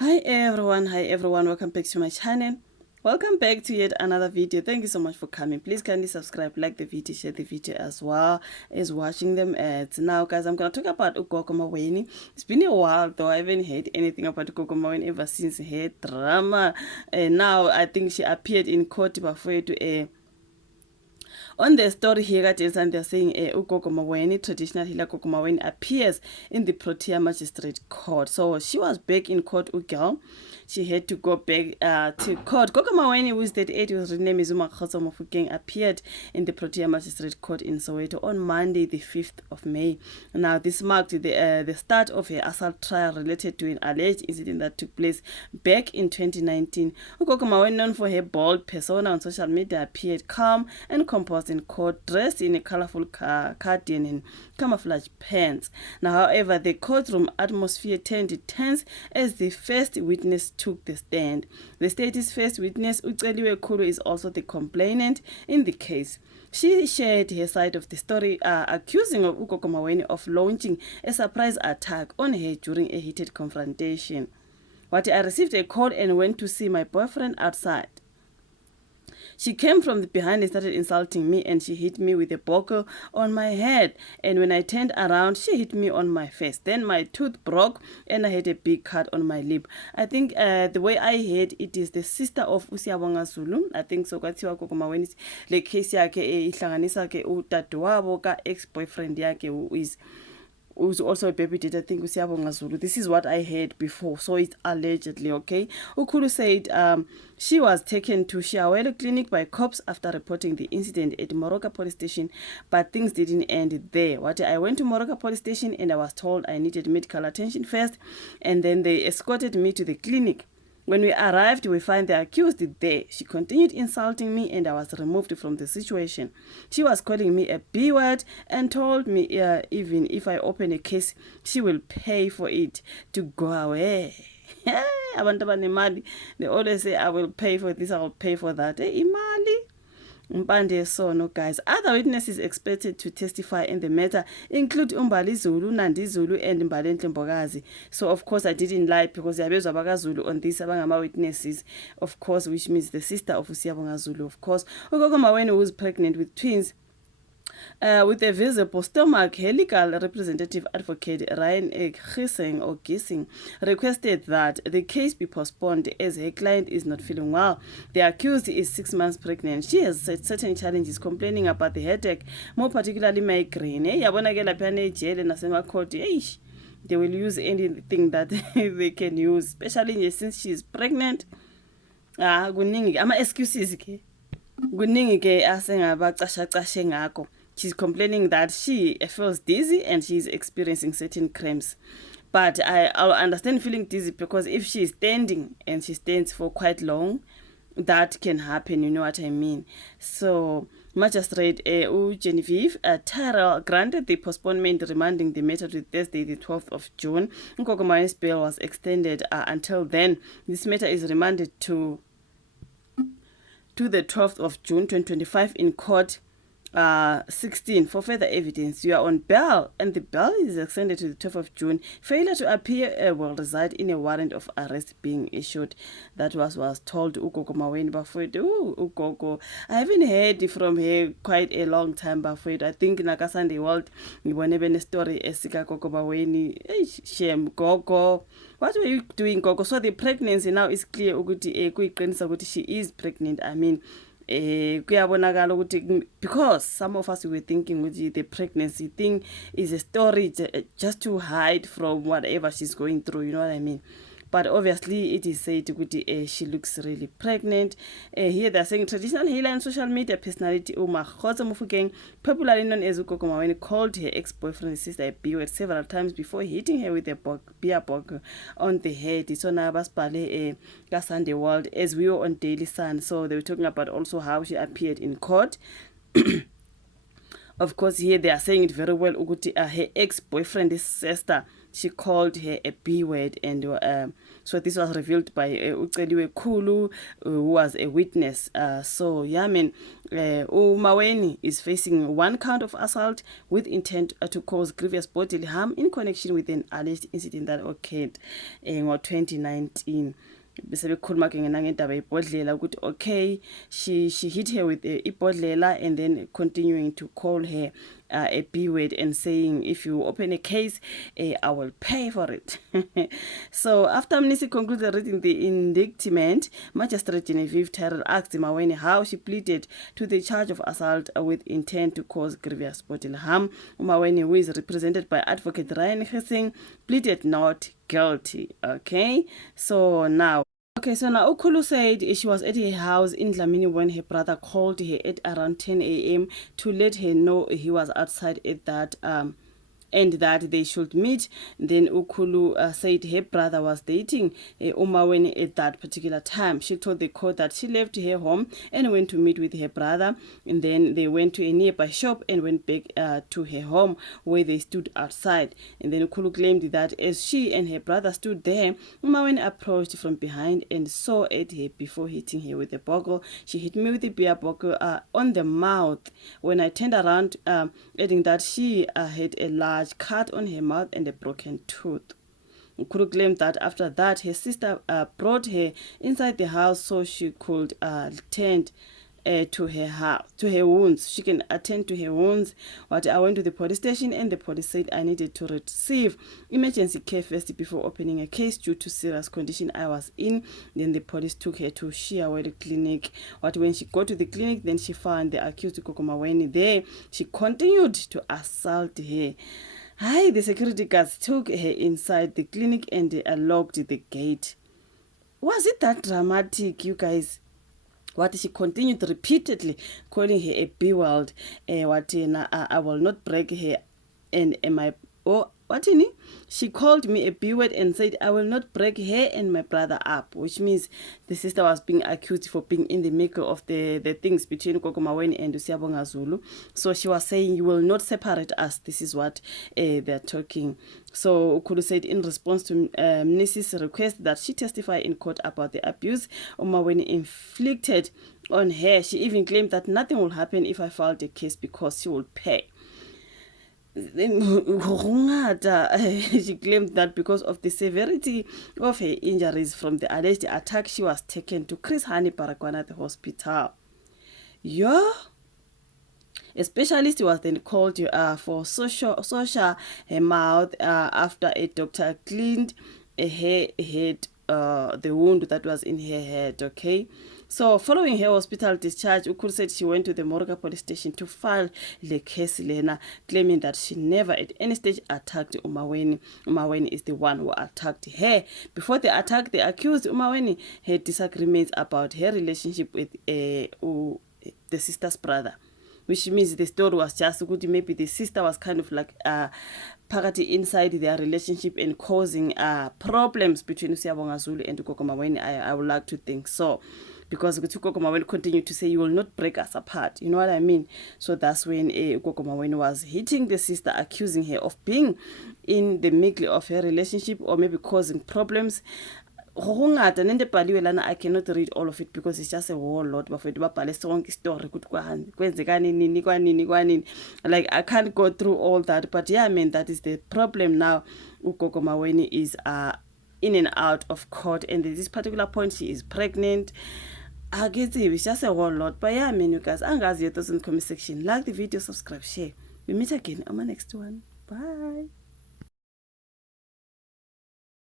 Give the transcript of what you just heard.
Hi everyone, welcome back to my channel. Welcome back to yet another video. Thank you so much for coming. Please kindly subscribe, like the video, share the video as well as watching them ads. Now guys, I'm gonna talk about Gogo Maweni. It's been a while though. I haven't heard anything about Gogo Maweni ever since her drama, and now I think she appeared in court before to on the story here, and they're saying Gogo Maweni, traditional healer Gogo Maweni, appears in the Protea Magistrate Court. So she was back in court, girl. She had to go back to court. Gogo Maweni, who is 38, whose real name is Uma Mofokeng, appeared in the Protea Magistrate Court in Soweto on Monday, the 5th of May. Now, this marked the start of her assault trial related to an alleged incident that took place back in 2019. Gogo Maweni, known for her bold persona on social media, appeared calm and composed in court, dressed in a colorful cardigan and camouflage pants. Now, however, the courtroom atmosphere turned tense as the first witness took the stand. The state's first witness, Uceliwe Kulu, is also the complainant in the case. She shared her side of the story, accusing of Gogo Maweni of launching a surprise attack on her during a heated confrontation. I received a call and went to see my boyfriend outside. She came from behind and started insulting me, and she hit me with a bottle on my head. And when I turned around, she hit me on my face. Then my tooth broke and I had a big cut on my lip. I think the way I heard it is the sister of Usiyabonga Zulu. I think so. Kwathiwa Gogo Maweni le case yakhe ihlanganisa ke udadewabo ka ex-boyfriend yakhe who's also a baby dad, I think Usiyabonga Zulu. This is what I heard before, so it's allegedly, okay? Ukulu said she was taken to Shiawelo Clinic by cops after reporting the incident at Moroka Police Station, but things didn't end there. I went to Moroka Police Station and I was told I needed medical attention first, and then they escorted me to the clinic. When we arrived, we find the accused there. She continued insulting me and I was removed from the situation. She was calling me a B word and told me even if I open a case, she will pay for it to go away. They always say, I will pay for this, I will pay for that. Imali. So no guys, other witnesses expected to testify in the matter include Umbali Zulu, Nandi Zulu, and Mbalenhle Mbokazi. So of course I didn't lie because Yabezwa Baka Zulu on this abangama witnesses, of course, which means the sister of Usiyabonga Zulu, of course. Gogo Maweni was pregnant with twins. With a visible stomach, her legal representative advocate Ryan Gissing requested that the case be postponed as her client is not feeling well. The accused is 6 months pregnant. She has certain challenges, complaining about the headache, more particularly migraine. They will use anything that they can use, especially since she is pregnant. Ama excuses ke. Kuningi ke asengabacashe ngakho. She's complaining that she feels dizzy and she's experiencing certain cramps. But I'll understand feeling dizzy because if she's standing and she stands for quite long, that can happen, you know what I mean. So Magistrate Genevieve Tyrrell granted the postponement, remanding the matter to Thursday, the 12th of June. Gogo Maweni's bail was extended until then. This matter is remanded to the 12th of June 2025 in court 16 for further evidence. You are on bail and the bail is extended to the 12th of June. Failure to appear will reside in a warrant of arrest being issued. That was told Gogo Maweni before. Ugogo, I haven't heard from her quite a long time before. I think Nakasande World you want a story Esika Gogo Maweni. Shame Gogo. What were you doing, Gogo? So the pregnancy now is clear. She is pregnant. I mean, because some of us were thinking the pregnancy thing is a story just to hide from whatever she's going through, you know what I mean. But obviously it is said she looks really pregnant. Here they're saying traditional healer and social media personality Uma Mofokeng, popularly known as Gogo Maweni, called her ex-boyfriend sister a B-word several times before hitting her with a beer bottle on the head. So now Sunday World as we were on Daily Sun. So they were talking about also how she appeared in court. Of course, here they are saying it very well. Her ex-boyfriend is sister she called her a B word, and so this was revealed by Uceliwe Kulu, who was a witness. So yeah, Maweni is facing 1 count of assault with intent to cause grievous bodily harm in connection with an alleged incident that occurred in 2019. Bese bekhuluma ke ngendaba ibhodlela ukuthi okay, she hit her with ibhodlela, and then continuing to call her a B word and saying, if you open a case, I will pay for it. So after Mnisi concluded reading the indictment, Magistrate Genevieve Tyrrell asked Maweni how she pleaded to the charge of assault with intent to cause grievous bodily harm. Maweni, who is represented by Advocate Ryan Hissing, pleaded not guilty. Okay, so now Ukulu said she was at her house in Dlamini when her brother called her at around 10 a.m. to let her know he was outside at that and that they should meet. Then Ukulu said her brother was dating Maweni at that particular time. She told the court that she left her home and went to meet with her brother, and then they went to a nearby shop and went back to her home where they stood outside. And then Ukulu claimed that as she and her brother stood there, Maweni approached from behind and saw at her before hitting her with a bottle. She hit me with the beer bottle on the mouth. When I turned around, adding that she had a large cut on her mouth and a broken tooth. Ukulu claimed that after that, her sister brought her inside the house so she could tend to her wounds. She can attend to her wounds. I went to the police station, and the police said I needed to receive emergency care first before opening a case due to serious condition I was in. Then the police took her to Shiawele clinic. When she got to the clinic, then she found the accused Gogo Maweni there. She continued to assault her. The security guards took her inside the clinic and locked the gate. Was it that dramatic, you guys? She continued repeatedly calling her a B-word. I will not break her and my she called me a B-word and said I will not break her and my brother up, which means the sister was being accused for being in the middle of the things between Gogo Maweni and Usiyabonga Zulu. So she was saying, you will not separate us. This is what they're talking. So Ukulu said in response to Mnisi's request that she testify in court about the abuse Maweni inflicted on her. She even claimed that nothing will happen if I filed a case because she will pay. She claimed that because of the severity of her injuries from the alleged attack, she was taken to Chris Hani Baragwana at the hospital. A specialist was then called for social her mouth after a doctor cleaned her head, the wound that was in her head. Okay, so following her hospital discharge, Ukulu said she went to the Moroka police station to file the case, Lena, claiming that she never at any stage attacked Maweni. Maweni is the one who attacked her. Before the attack, the accused Maweni had disagreements about her relationship with the sister's brother, which means the story was just good. Maybe the sister was kind of like party inside their relationship and causing problems between Usiyabonga Zulu and Gogo Maweni. I would like to think so, because Gogo Maweni continued to say, you will not break us apart. You know what I mean? So that's when Gogo Maweni was hitting the sister, accusing her of being in the middle of her relationship or maybe causing problems. I cannot read all of it because it's just a whole lot. Like, I can't go through all that, but yeah, that is the problem now. Gogo Maweni is in and out of court, and at this particular point she is pregnant. I guess it's just a whole lot, but yeah, you guys, your thoughts in the comment section. Like the video, subscribe, share. We meet again on my next one. Bye.